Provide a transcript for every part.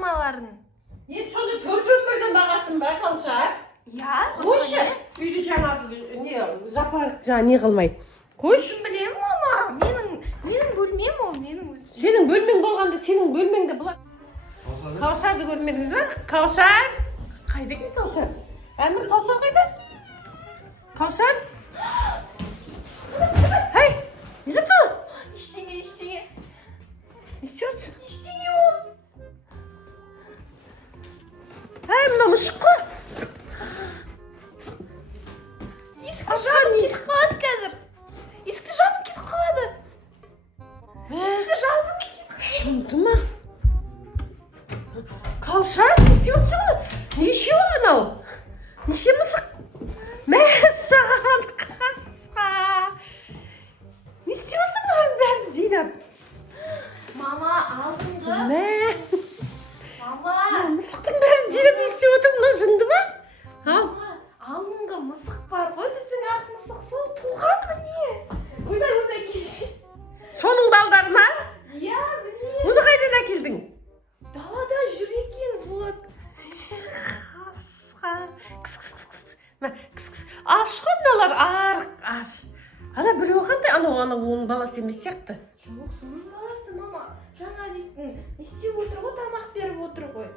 мамаларын. Сонда төртеу бірден бағасын ба, Каусар? Я, қойшы. Үйді жаңағы зоопарк не қылмай. Қойшы. Білем, мама. Менің бөлмем ол, менің өзім. Сенің бөлмең болғанда, сенің бөлмеңде бұлар. Каусарды көрмедіңіз ба? Каусар? Қайда екен Каусар? Әмір, Каусар қайда? Каусар? Хей, не зато? Ештеңе. Не істеп Ештеңе ол. Әй, мына мұшық қой. Есікті жабып кетіп қалады қазір. Есікті жабып кетіп қалады. Шынды ма? Каусар, не істеп отырсың? Неше ол анау? Неше мысық? Мәссаған қасқа. Не істеп отырсың бәрін жинап? Мама, алдыңғы. Мама. Мысықтың бәрін жинап не істеп отырсың? Мына жынды ма? Мама, алдыңғы мысық бар ғой, біздің ақ мысық. Сол туған міне. Ойбай, келші. Соның балдары ма? Я, міне. Оны қайдан әкелдің? Далада жүр екен, вот. Қасқа. Аш қой мыналар, арық аш. Ана біреу қандай, оның баласы емес сияқты. Жоқ, соның баласы, мама. Жаңа дейтін, істеп отыр ғой, тамақ беріп отыр ғой.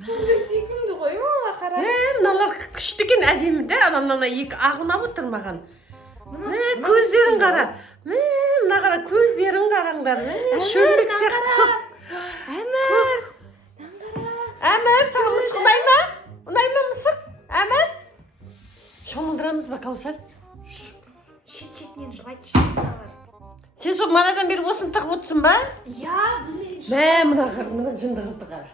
Секунды ғой, мама, қара. Мыналар күшті екен, әдемі де. Мына екі ағынап отыр маған. Көздерін қара. Мына қара, көздерін қараңдар. Шөлмек сияқты көп. Әмір. Әмір, саған мысық ұнай ма? Ұнай ма мысық? Әмір? Шомылдырамыз ба, Каусар? Шет-шетінен жылайды шетінен. Сен сол манадан бері осыны тағып отырсың ба? Я, білмеймін. Мына жынды қызды қара.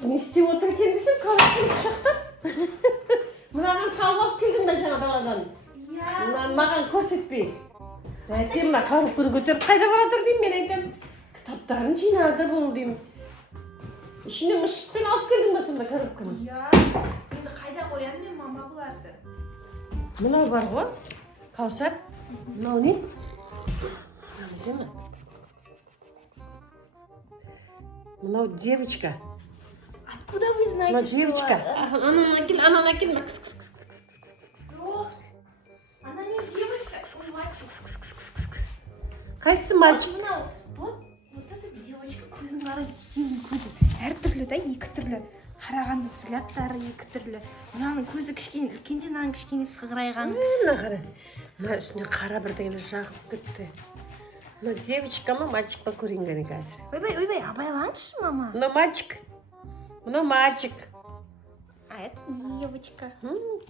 Не істеп отыр екен десем, қаласын құшақтап. Мынаған салып алып келдің ба жаңа даладан? Мынаны маған көрсетпей. Сен мына коробканы көтеріп қайда баратыр деймін, мен айтам. Кітаптарын жинады бұл деймін. Ішіне мұшықпен алып келдің ба сонда коробканы? Я, енді қайда қоямын мен мама бұларды? Мынау бар ғой, Каусар. Мынау не? Мынау девочка. Откуда вы знаете, что девочка? Она накинь. Жоқ, она не девочка, он мальчик. Қайсы мальчик? Мынау, вот эта девочка, көзін қара, көзі әртүрлі да, екі түрлі. Қарағанда взгляттары екі түрлі. Мынаның көзі кішкене, үлкенде мынаның кішкене сығырайған. Мына қара. Мына үстіне қара бірдеңені жағып кетті. Мына девочка ма, мальчик па көрейін ғана қазір. Ойбай, абайлаңызшы, мама. Мына мальчик. Мына мальчик. А это девочка.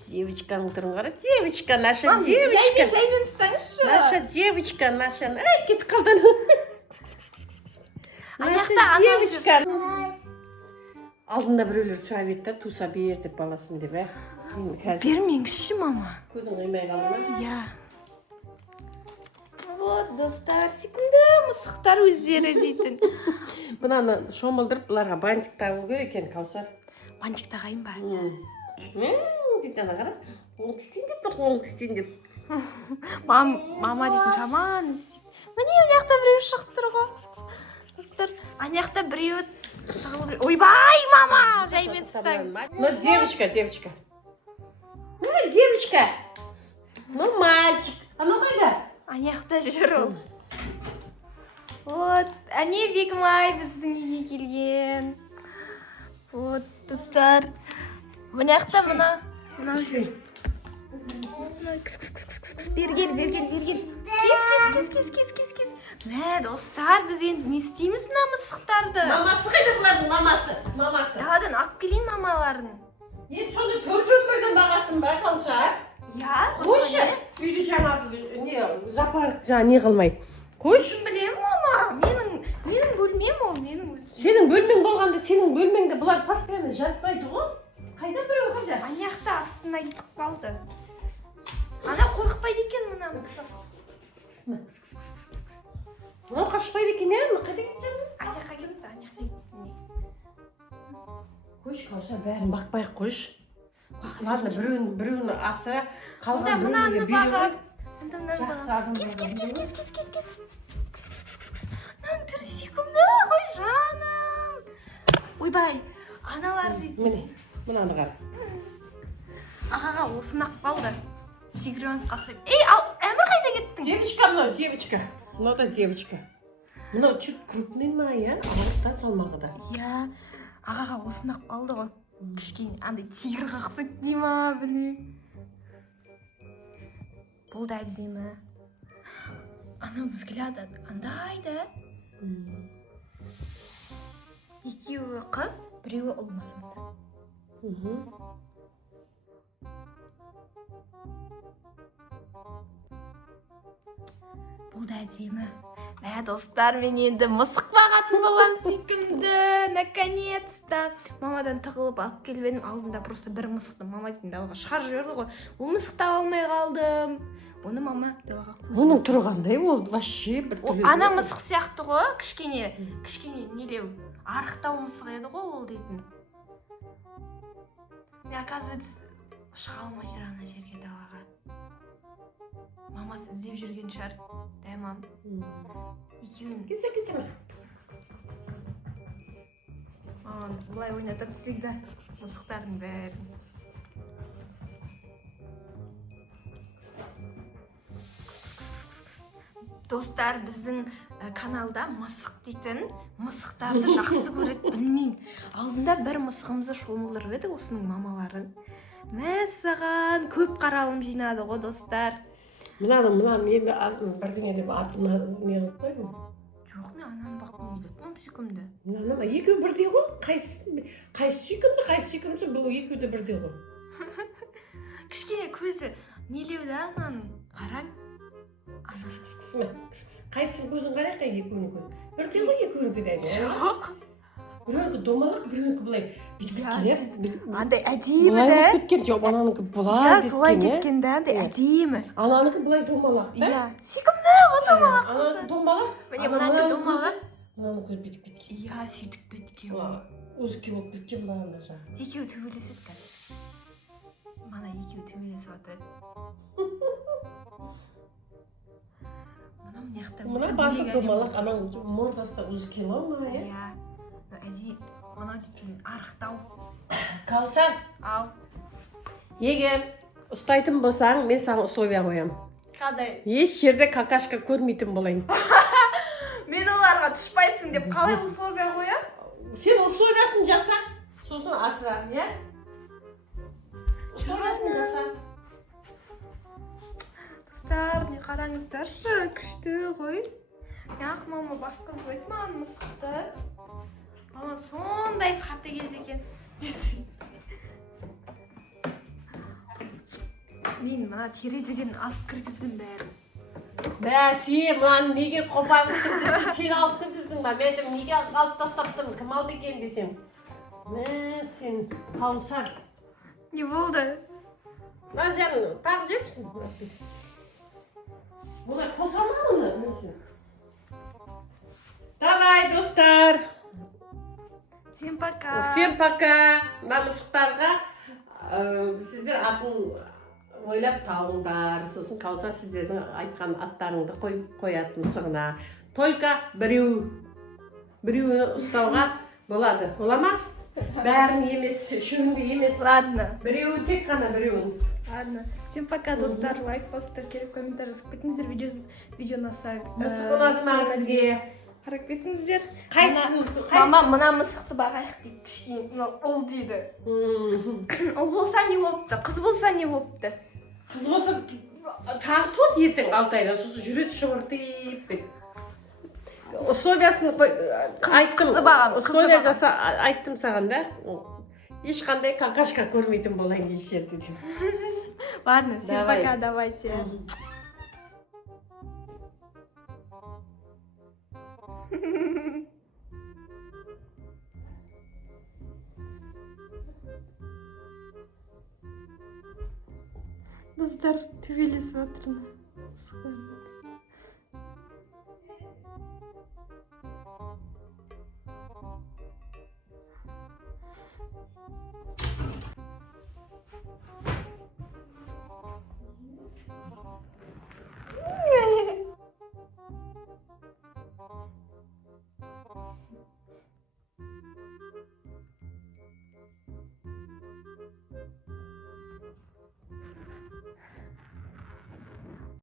Девочканың түрін қара. Девочка, наша девочка. Жаймен ұстаңызшы. Наша девочка, наша. Ай, кетіп қалдан. Наша девочка. Алдында біреулер сұрап еді, туса бер деп баласын деп, Бермеңізші, мама. Көзің қоймай қалды ма? Я. Вот, достар, секунда, мысықтар өздері дейтін. Бұнаны шомылдырып, бұларға бантик тағу керек екен, Каусар. Бантик тағайын ба? Дейді ана қара. Оң тістейін деп. Мама дейтін жаман істейді. Міне, жақта біреу шығып тұр ғой. Аяқта біреу ойбай, мама, жаймен ұстаң. Ну, девочка. Ну, девочка. Ну, мальчик. Ну, қайда? Аяқта жүр ол. Вот, әне Бегімай біздің үйге келген. Вот, достар. Аяқта мына. Бергел. Кес. Мә, достар, біз енді не істейміз мына мысықтарды? Мамасы қайда бұлардың мамасы? Даладан алып келейін мамаларын. Енді сонда төртеу бірден бағасын ба, Каусар? Я, қойшы. Үйді жаңағы зоопарк не қылмай. Қойшы. Білем, мама. Менің бөлмем ол, менің өзім. Сенің бөлмең болғанда, сенің бөлмеңде бұлар постоянно жатпайды ғой. Қайда біреу қайда? Аяқта астына кетіп қалды. Ана қорықпайды екен мына мысық. Мынау қашпайды екен, қайда кетсің? Аяққа кетті. Қойшы, Каусар, бәрін бақпай-ақ қойшы. Ладно, біреуін асыра, қалған мынаны біреуіне беру. бағып. Кес. ойбай аналар дейді. Міне мынаны қара. Ағаға осынақ қалды. Тигренок қақсайды. Ей, әмір қайда кеттің? Девочка мынау, девочка. Мынау да девочка. Мынау чуть крупный ма, я? Ауырттан салмағы да. Иә, ағаға осынақ қалды ғой. Кішкене андай тигр қақсайды дей ма, білмеймін. Бұл да әдемі. Ана взгляды андай да. Екеуі қыз, біреуі ұл мазмұнда. Бұл да әдемі. Мә, достар, мен енді мысық бағатын болам секілді. Наконец-то. Мамадан тығылып алып келіп едім. Алдында просто бір мысықты мама дейтін далаға шығарып жіберді ғой. Ол мысықты ала алмай қалдым. Оны мама далаға қойды. Оның түрі қандай? Ол вообще бір түрі. Ана мысық сияқты ғой, кішкене нелеу. Арықтау мысық еді ғой ол дейтін. Мен оказывается шыға алмай жүр ана жерге далаға. Мамасы іздеп жүрген шығар. Да, мам. Екеуін. Кесе. Мамам былай ойнатып всегда мысықтардың бәрін. Достар, біздің каналда мысық дейтін мысықтарды жақсы көреді, білмеймін. Алдында бір мысығымызды шомылдырып едік осының мамаларын. Мәссаған, көп қаралым жинады ғой, достар. Мынаны енді бірдеңе деп атына не қылып қойдым. Жоқ, мен ананы бақпын үйдеттім сүйкімді. Мынаны екеуі бірдей ғой. Қайсы сүйкімді, бұл екеуі де бірдей ғой. Кішкене көзі нелеу да ананың. Қараң. Қайсы көзін қарай, қай екеуінікі. Бірдей ғой екеуінікі де. Жоқ. Біреуінікі домалақ, біреуінікі бұлай. Андай әдемі да. Бұлай кеткен, жоқ, ананыкі бұлай кеткен. Иә, солай кеткен да, андай әдемі. Ананыкі бұлай домалақ да. Иә, сүйкімді ғой домалақ. Ананыкі домалақ. Міне мынанікі домалақ. Мынаның көз бетіп кеткен. Иә, сөйтіп кеткен. Өзіке болып кеткен ба анда жаңа. Екеуі төбелеседі қазір. Мана екеуі төбелесіп жатыр. Мына басы домалақ, анаң мордасы да өзіке ма, иә? Иә. Әдейі, мына дейтін арықтау. Каусар. Ау. Егер ұстайтын болсаң, мен саған условия қоям. Қандай? Еш жерде какашка көрмейтін болайын. Мен оларға түшпайсың деп қалай условия қоям? Сен условиясын жаса, сосын асыра, иә? Условиясын жаса. Достар, не қараңыздаршы, күшті ғой. Яқ, мама баққыз қойды маған мысықты. Мама сондай қатыгез екенсіз. Мен мына терезеден алып кіргіздім бәрін. Бә, сен мынаны неге қопарып кіргіздің, сен алып кіргіздің ба? Мен айтам, неге алып тастаптым, кім алды екен десем. Мә, сен Каусар. Не болды? Мына жерін тағы жерсің. Бұлай қосама мұны, несін? Давай, достар. Всем пока. Всем пока. Намысықтарға сіздер атын ойлап тауыңдар. Сосын Каусар сіздердің айтқан аттарыңды қоятын мысығына. Только біреуін ұстауға болады. Бола ма? Бәрін емес, үшеуіңді емес. Ладно. Біреуі тек қана біреуін. Ладно. Всем пока, достар. Лайк басып келіп комментарий жазып кетіңіздер. Видео ұнаса. Мысық ұнады ма сізге? Қарап кетіңіздер. Мама, мына мысықты бағайық дейді. Кішкене ұл дейді. Ұл болса не болыпты? Қыз болса не болыпты? Қыз болса тағы туады ертең 6 айда, сосын жүреді шымыртып. Условиясын айттым. Условия жаса айттым саған да. Ешқандай какашка көрмейтін болайын еш жерде деп. Ладно, всем пока, давайте. Достар, төбелесіп жатыр.